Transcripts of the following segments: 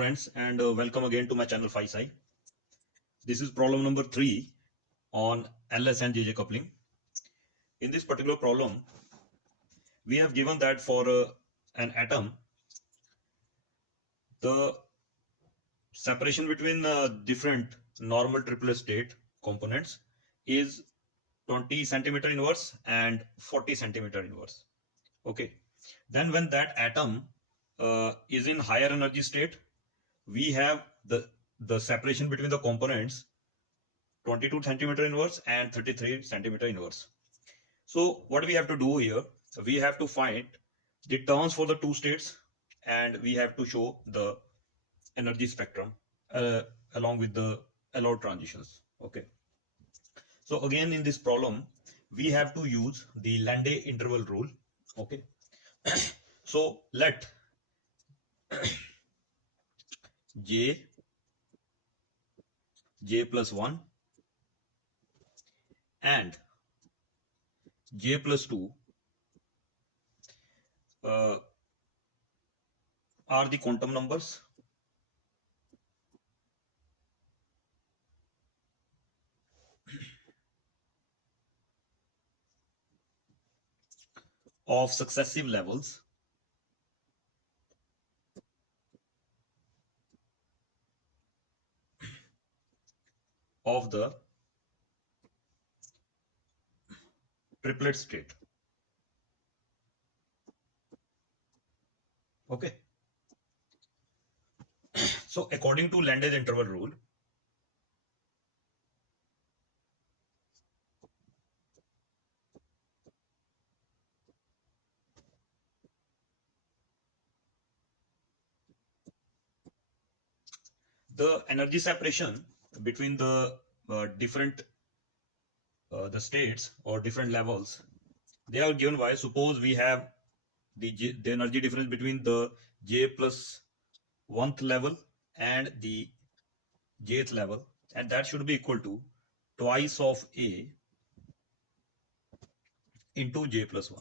friends, and welcome again to my channel Phi. This is problem number 3 on LS and JJ coupling. In this particular problem, we have given that for an atom, the separation between different normal triplet state components is 20 centimeter inverse and 40 centimeter inverse. Okay. Then when that atom is in higher energy state, we have the separation between the components 22 centimeter inverse and 33 centimeter inverse. So what we have to do here, we have to find the terms for the two states, and we have to show the energy spectrum uh, along with the allowed transitions. Okay. So again, in this problem, we have to use the Lande interval rule. Okay. So let j plus 1 and j plus 2 are the quantum numbers of successive levels of the triplet state. Okay. So according to Lande's interval rule, the energy separation between the different the states or different levels, they are given by, suppose we have the energy difference between the j plus 1th level and the jth level, and that should be equal to twice of a into j plus 1.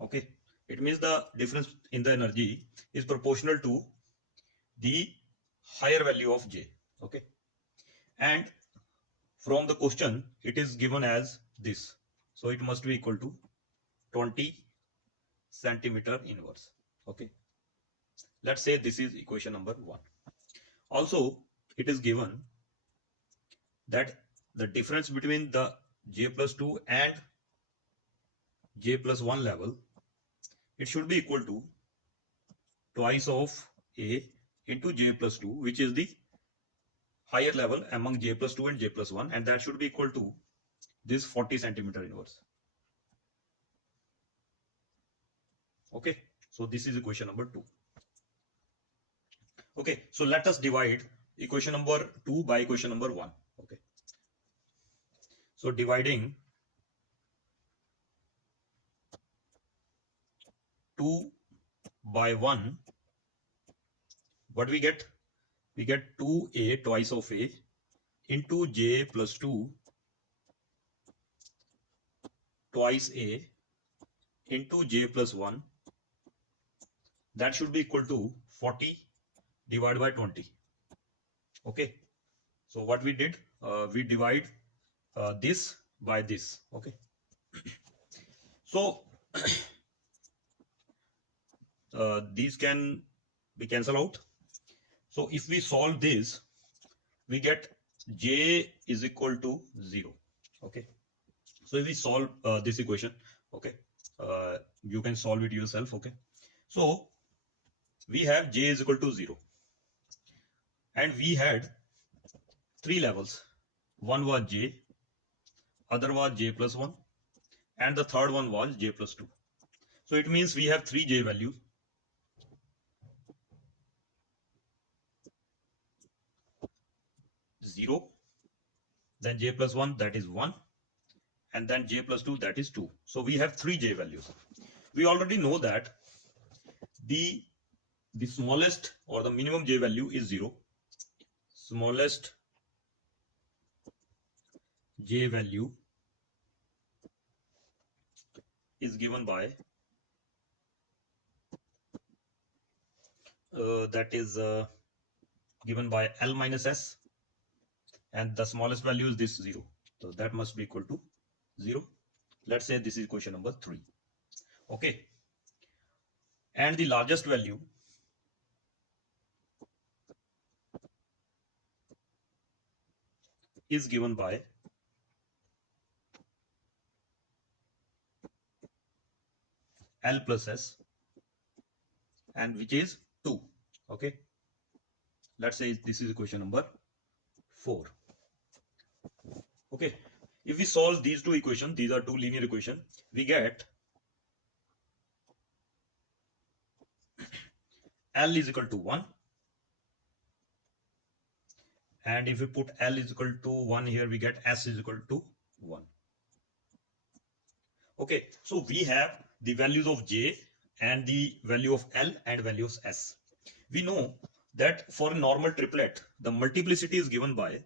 Okay, it means the difference in the energy is proportional to the higher value of j. Okay, and from the question it is given as this, so it must be equal to 20 centimeter inverse. Okay, let's say this is equation number 1. Also, it is given that the difference between the j plus 2 and j plus 1 level, it should be equal to twice of a into j plus 2, which is the higher level among j plus 2 and j plus 1, and that should be equal to this 40 centimeter inverse. Okay, so this is equation number 2. Okay, so let us divide equation number 2 by equation number 1. Okay, so dividing 2 by 1, what we get? We get 2a twice of a into j plus 2 twice a into j plus 1, that should be equal to 40 divided by 20. Okay, so what we did, we divide this by this. Okay, so these can be cancelled out. So if we solve this, we get j is equal to 0. Okay, so if we solve this equation, okay, you can solve it yourself. Okay, so we have j is equal to 0, and we had 3 levels. One was j, other was j plus 1, and the third one was j plus 2. So it means we have 3 j values. Zero, then j plus 1, that is 1, and then j plus 2, that is 2. So we have 3 j values. We already know that the smallest or the minimum j value is 0. Smallest j value is given by that is given by L minus S, and the smallest value is this 0. So that must be equal to 0. Let's say this is equation number 3. Okay. And the largest value is given by L plus S, and which is 2. Okay. Let's say this is equation number 4. Okay. If we solve these two equations, these are two linear equations, we get L is equal to 1. And if we put L is equal to 1 here, we get S is equal to 1. Okay, so we have the values of J and the value of L and value of S. We know that for a normal triplet, the multiplicity is given by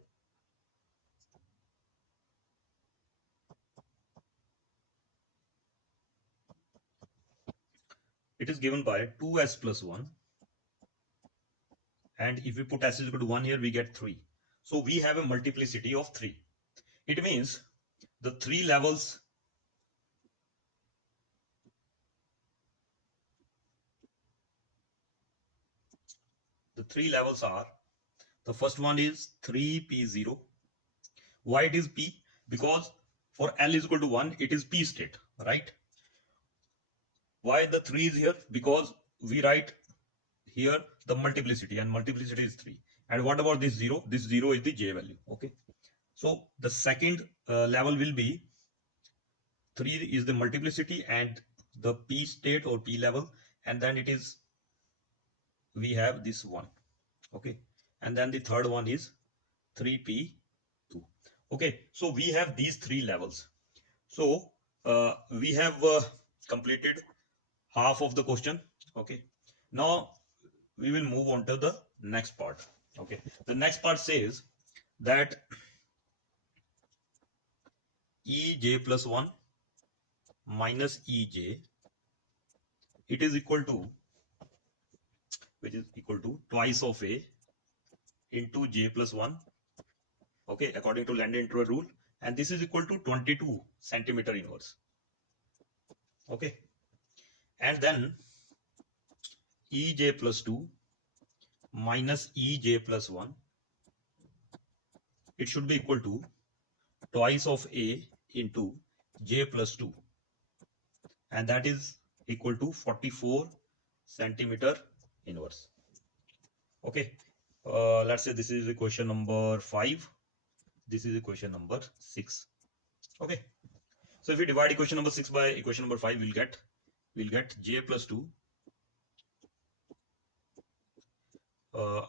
it is given by 2S plus 1. And if we put S is equal to 1 here, we get 3. So we have a multiplicity of 3. It means the three levels are, the first one is 3p0. Why it is p? Because for L is equal to 1, it is p state, right? Why the 3 is here? Because we write here the multiplicity, and multiplicity is 3. And what about this 0? This 0 is the J value. Okay. So the second level will be 3 is the multiplicity and the p state or p level, and then it is, we have this 1. Okay. And then the third one is 3p2. Okay. So we have these three levels. So we have completed half of the question. Okay. Now we will move on to the next part. Okay. The next part says that Ej plus 1 minus Ej, it is equal to, which is equal to twice of A into J plus 1. Okay, according to Lande integral rule, and this is equal to 22 centimeter inverse. Okay, and then Ej plus 2 minus Ej plus 1, it should be equal to twice of A into J plus 2, and that is equal to 44 centimeter inverse. Okay, let's say this is equation number 5. This is equation number 6. Okay, so if we divide equation number 6 by equation number 5, we'll get J plus 2.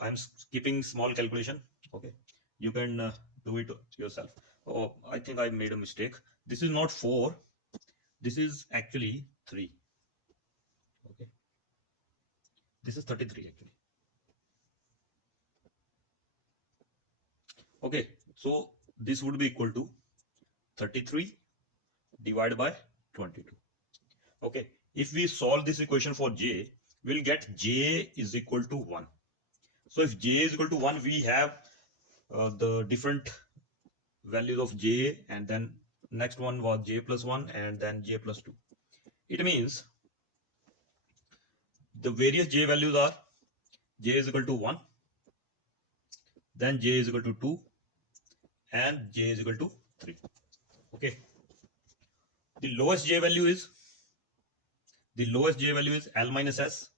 I'm skipping small calculation. Okay, you can do it yourself. Oh, I think I made a mistake. This is not 4. This is actually 3. Okay, this is 33 actually. Okay, so this would be equal to 33 divided by 22. Okay, if we solve this equation for J, we'll get J is equal to 1. So if J is equal to 1, we have the different values of J, and then next one was J plus 1 and then J plus 2. It means the various J values are J is equal to 1, then J is equal to 2, and J is equal to 3. Okay. The lowest J value is L minus S,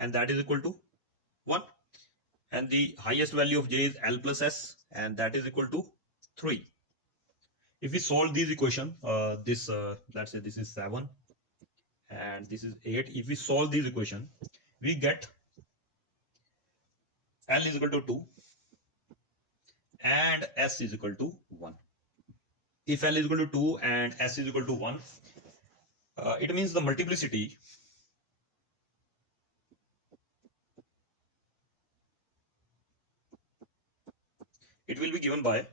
and that is equal to 1. And the highest value of J is L plus S, and that is equal to 3. If we solve these equations, let's say this is 7 and this is 8. If we solve these equations, we get L is equal to 2 and S is equal to 1. If L is equal to 2 and S is equal to 1, it means the multiplicity it will be given by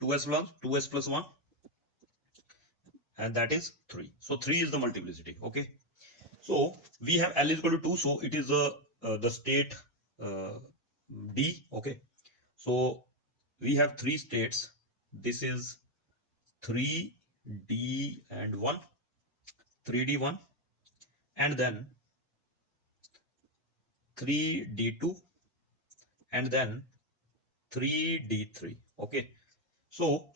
2s plus 1, and that is 3. So 3 is the multiplicity. Okay, so we have L is equal to 2, so it is the state D. Okay, so we have three states. This is 3D and 1, 3D1, and then 3D2, and then 3D3. Okay, so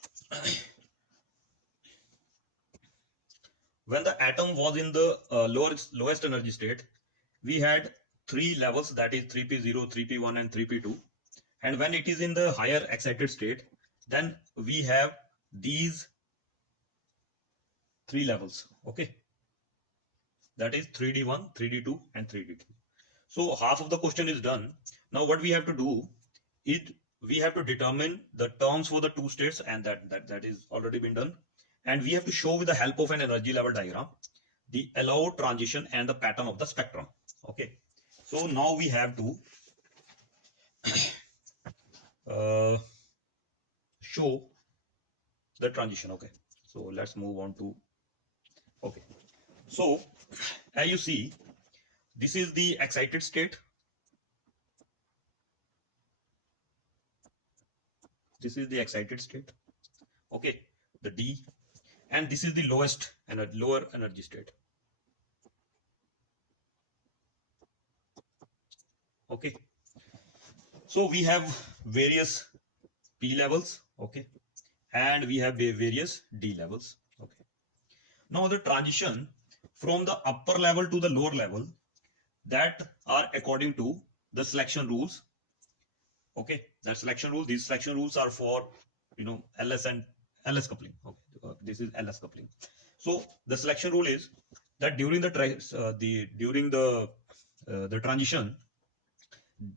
when the atom was in the lowest energy state, we had three levels, that is 3p0, 3p1, and 3p2. And when it is in the higher excited state, then we have these three levels. Okay, that is 3D1, 3D2, and 3D3. So half of the question is done. Now what we have to do is we have to determine the terms for the two states, and that is already been done. And we have to show with the help of an energy level diagram the allowed transition and the pattern of the spectrum. Okay, so now we have to show the transition. Okay, so let's move on to, okay, so as you see, this is the excited state, this is the excited state, okay, the D, and this is the lowest and lower energy state. Okay, so we have various P levels, okay, and we have various D levels. Okay, now the transition from the upper level to the lower level, that are according to the selection rules. Okay, that selection rule, these selection rules are for, you know, LS and LS coupling. Okay, this is LS coupling. So the selection rule is that during the transition,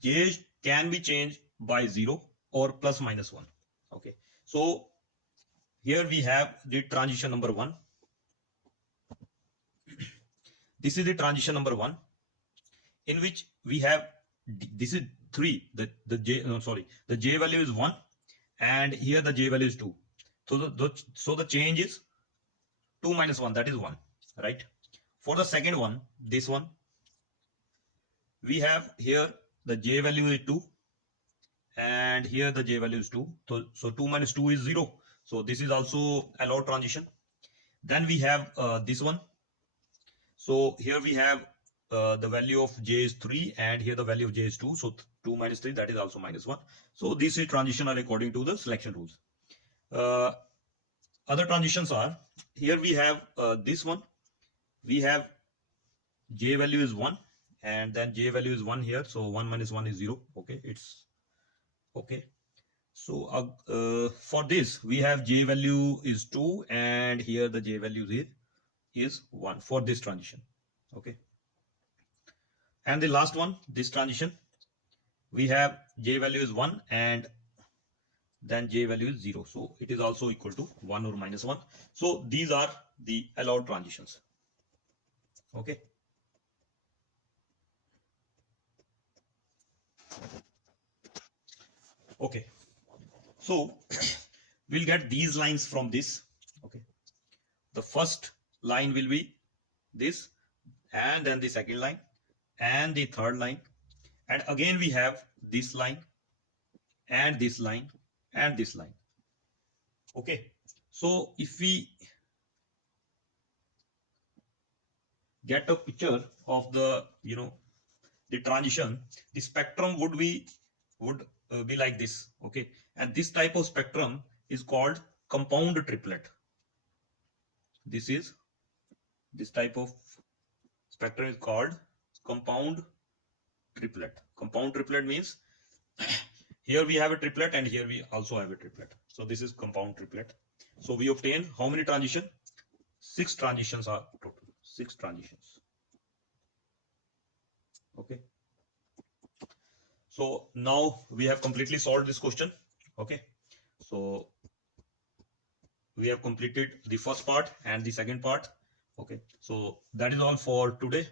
J can be changed by 0 or plus minus 1. Okay, so here we have the transition number 1. This is the transition number 1, in which we have, this is 3, the J, no, sorry, the J value is 1, and here the J value is 2. So the change is 2 minus 1, that is 1, right? For the second one, this one, we have here the J value is 2, and here the J value is 2. So 2 minus 2 is 0. So this is also allowed transition. Then we have this one. So here we have the value of J is 3, and here the value of J is 2. So 2 minus 3, that is also minus 1. So this is transitional according to the selection rules. Other transitions are, here we have this one. We have J value is 1, and then J value is 1 here. So 1 minus 1 is 0. Okay, it's okay. So for this, we have J value is 2, and here the J value is 1 for this transition. Okay, and the last one, this transition, we have J value is 1, and then J value is 0. So it is also equal to 1 or minus 1. So these are the allowed transitions. Okay. Okay. So we'll get these lines from this. Okay. The first line will be this, and then the second line, and the third line, and again we have this line, and this line, and this line. Okay, so if we get a picture of the, you know, the transition, the spectrum would be like this. Okay, and this type of spectrum is called compound triplet. This type of spectrum is called compound triplet. Compound triplet means here we have a triplet, and here we also have a triplet. So this is compound triplet. So we obtain how many transitions? 6 transitions are total. 6 transitions. Okay. So now we have completely solved this question. Okay. So we have completed the first part and the second part. Okay. So that is all for today.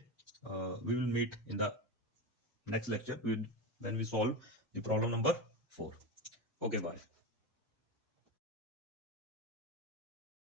We will meet in the next lecture when we solve the problem number 4. Okay, bye.